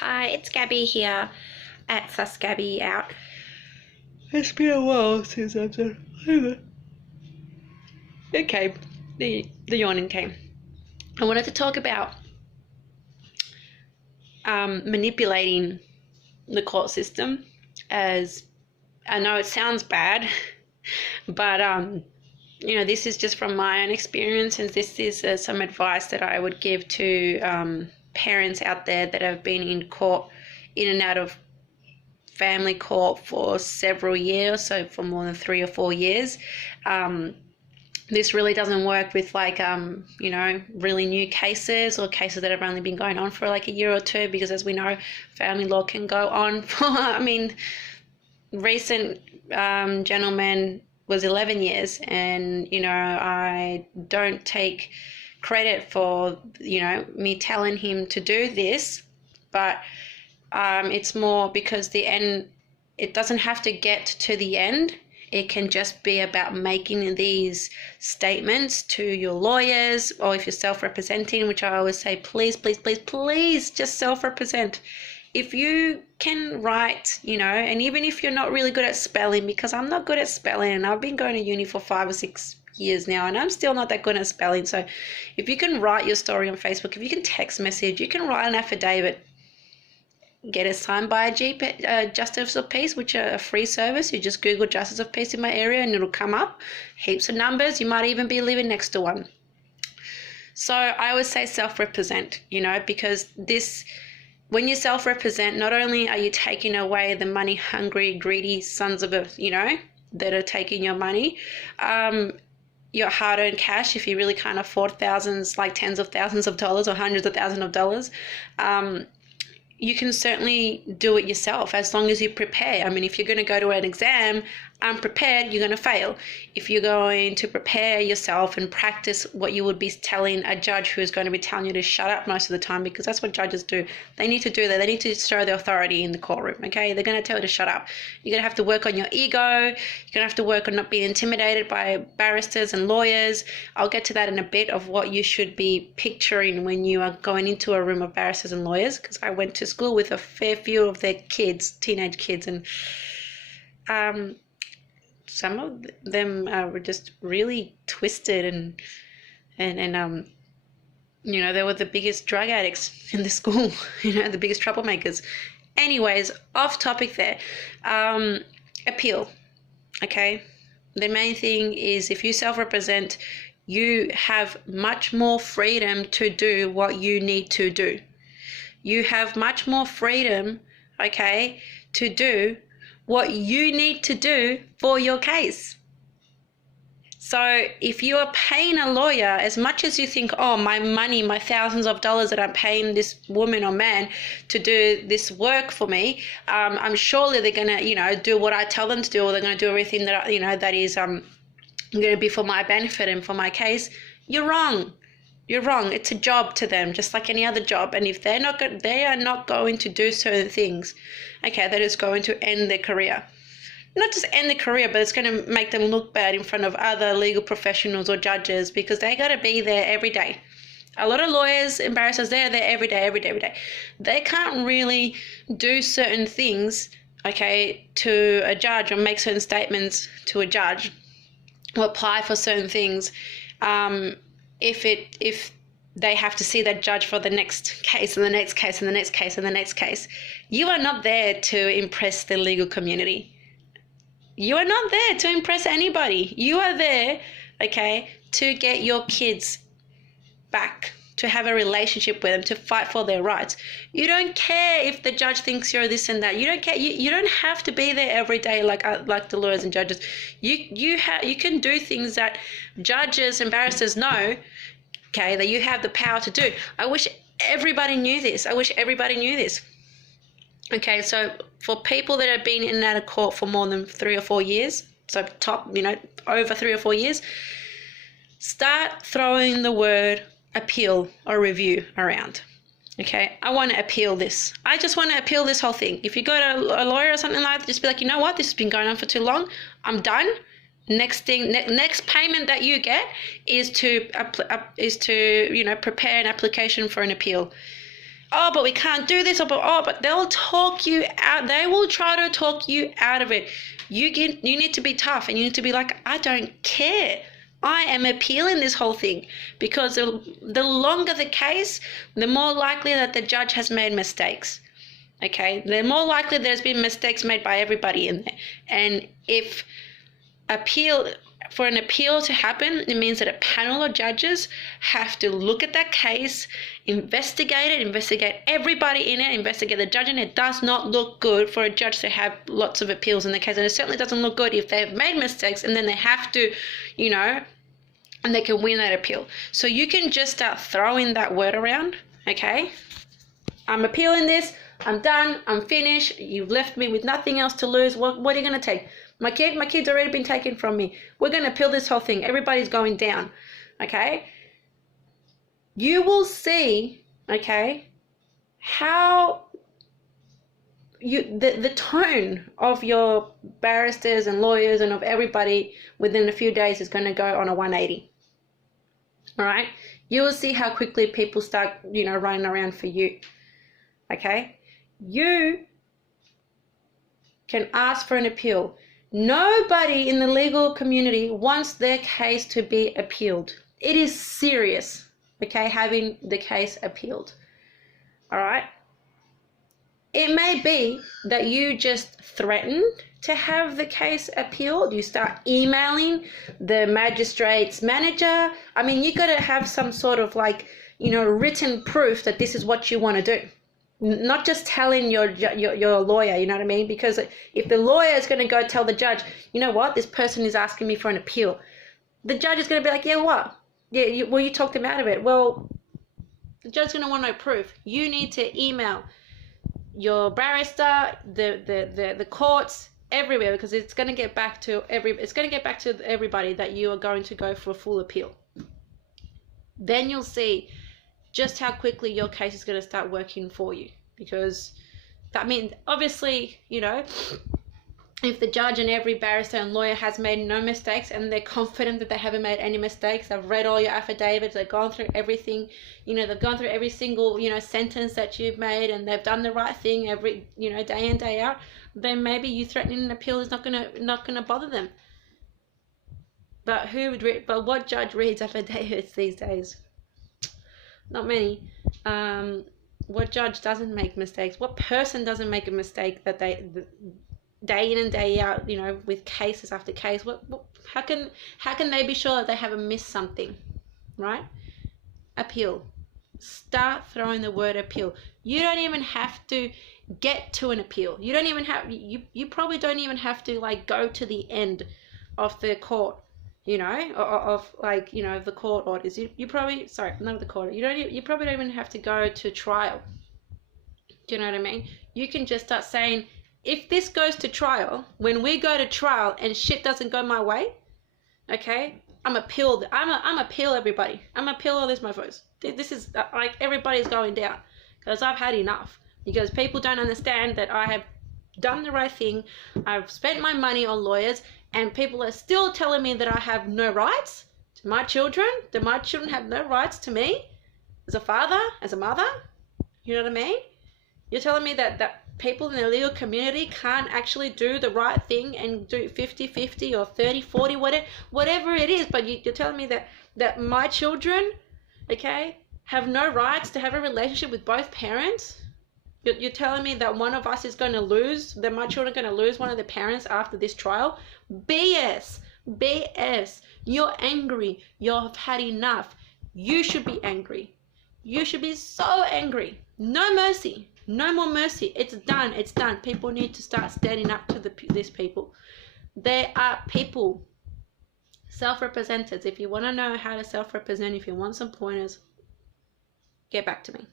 Hi, it's Gabby here at Sus Gabby Out. It's been a while since I've done either. Okay, the yawning came. I wanted to talk about manipulating the court system. As I know it sounds bad, but this is just from my own experience, and this is some advice that I would give to parents out there that have been in court, in and out of family court for several years, so for more than 3 or 4 years. This really doesn't work with really new cases or cases that have only been going on for like a year or two, because as we know, family law can go on for, recent gentleman was 11 years, and, I don't take credit for, me telling him to do this, but it's more because it doesn't have to get to the end. It can just be about making these statements to your lawyers, or if you're self-representing, which I always say, please, please, please, please just self-represent. If you can write, and even if you're not really good at spelling, because I'm not good at spelling, and I've been going to uni for 5 or 6 years now, and I'm still not that good at spelling. So if you can write your story on Facebook, if you can text message, you can write an affidavit, get it signed by a Justice of Peace, which are a free service. You just Google Justice of Peace in my area and it'll come up. Heaps of numbers. You might even be living next to one. So I always say self-represent, because when you self-represent, not only are you taking away the money-hungry, greedy sons of that are taking your money, your hard-earned cash, if you really can't afford thousands, like tens of thousands of dollars or hundreds of thousands of dollars, you can certainly do it yourself as long as you prepare. If you're going to go to an exam unprepared, you're going to fail. If you're going to prepare yourself and practice what you would be telling a judge who is going to be telling you to shut up most of the time, because that's what judges do. They need to do that. They need to show their authority in the courtroom, okay? They're going to tell you to shut up. You're going to have to work on your ego. You're going to have to work on not being intimidated by barristers and lawyers. I'll get to that in a bit, of what you should be picturing when you are going into a room of barristers and lawyers, because I went to school with a fair few of their kids, teenage kids, and some of them were just really twisted and they were the biggest drug addicts in the school, the biggest troublemakers. Anyways, off topic there. Appeal, okay? The main thing is, if you self-represent, you have much more freedom to do what you need to do. You have much more freedom, okay, to do what you need to do for your case. So if you are paying a lawyer, as much as you think, oh, my money, my thousands of dollars that I'm paying this woman or man to do this work for me, I'm surely they're going to, do what I tell them to do, or they're going to do everything that, that is going to be for my benefit and for my case. You're wrong. You're wrong. It's a job to them, just like any other job. And if they are not going to do certain things, okay, that is going to end their career. Not just end their career, but it's going to make them look bad in front of other legal professionals or judges, because they got to be there every day. A lot of lawyers and barristers, they're there every day, every day, every day. They can't really do certain things, okay, to a judge, or make certain statements to a judge, or apply for certain things, if they have to see that judge for the next case and the next case and the next case and the next case. You are not there to impress the legal community. You are not there to impress anybody. You are there, okay, to get your kids back, to have a relationship with them, to fight for their rights. You don't care if the judge thinks you're this and that. You don't care. You don't have to be there every day like the lawyers and judges. You can do things that judges and barristers know, okay, that you have the power to do. I wish everybody knew this. Okay, so for people that have been in and out of court for more than 3 or 4 years, so over 3 or 4 years, start throwing the word appeal or review around. Okay, I want to appeal this. I just want to appeal this whole thing. If you go to a lawyer or something like that, just be like, you know what, this has been going on for too long. I'm done. Next payment that you get is to prepare an application for an appeal. oh, but we can't do this, but they'll talk you out. They will try to talk you out of it. You need to be tough, and you need to be like, I don't care. I am appealing this whole thing, because the longer the case, the more likely that the judge has made mistakes. Okay, the more likely there's been mistakes made by everybody in there. And if for an appeal to happen, it means that a panel of judges have to look at that case, investigate everybody in it, investigate the judge in it. It does not look good for a judge to have lots of appeals in the case, and it certainly doesn't look good if they've made mistakes and then they have to, and they can win that appeal. So you can just start throwing that word around, okay? I'm appealing this, I'm done, I'm finished, you've left me with nothing else to lose. What are you going to take? My kid's already been taken from me. We're going to appeal this whole thing. Everybody's going down, okay? You will see, okay, how the tone of your barristers and lawyers and of everybody within a few days is going to go on a 180, all right? You will see how quickly people start, running around for you, okay? You can ask for an appeal. Nobody in the legal community wants their case to be appealed. It is serious, okay, having the case appealed, all right? It may be that you just threaten to have the case appealed. You start emailing the magistrate's manager. I mean, you got to have some sort of written proof that this is what you want to do. Not just telling your lawyer, you know what I mean? Because if the lawyer is going to go tell the judge, you know what, this person is asking me for an appeal, the judge is going to be like, yeah, what? Yeah, you talked him out of it. Well, the judge is going to want no proof. You need to email your barrister, the courts, everywhere, because it's going to get back to everybody that you are going to go for a full appeal. Then you'll see just how quickly your case is going to start working for you, because that means, obviously, if the judge and every barrister and lawyer has made no mistakes and they're confident that they haven't made any mistakes, they've read all your affidavits, they've gone through everything, they've gone through every single, sentence that you've made, and they've done the right thing every, day in, day out, then maybe you threatening an appeal is not gonna bother them. But what judge reads affidavits these days? Not many. What judge doesn't make mistakes? What person doesn't make a mistake that they day in and day out, with cases after case? How can they be sure that they haven't missed something, right? Appeal. Start throwing the word appeal. You don't even have to get to an appeal. You don't even have, you probably don't even have to go to the end of the court, of the court orders. You probably, sorry, not the court. You probably don't even have to go to trial. Do you know what I mean? You can just start saying, if this goes to trial, when we go to trial and shit doesn't go my way, okay, I'm appeal everybody. I'm appeal all this mofos. This is everybody's going down, because I've had enough, because people don't understand that I have done the right thing. I've spent my money on lawyers, and people are still telling me that I have no rights to my children, that my children have no rights to me as a father, as a mother. You know what I mean? You're telling me that people in the legal community can't actually do the right thing and do 50-50 or 30-40, whatever it is, but you're telling me that my children, okay, have no rights to have a relationship with both parents? You're telling me that one of us is going to lose, that my children are going to lose one of the parents after this trial? BS. BS. You're angry. You've had enough. You should be angry. You should be so angry. No mercy. No more mercy. It's done. It's done. People need to start standing up to these people. They are people. Self-represented. If you want to know how to self-represent, if you want some pointers, get back to me.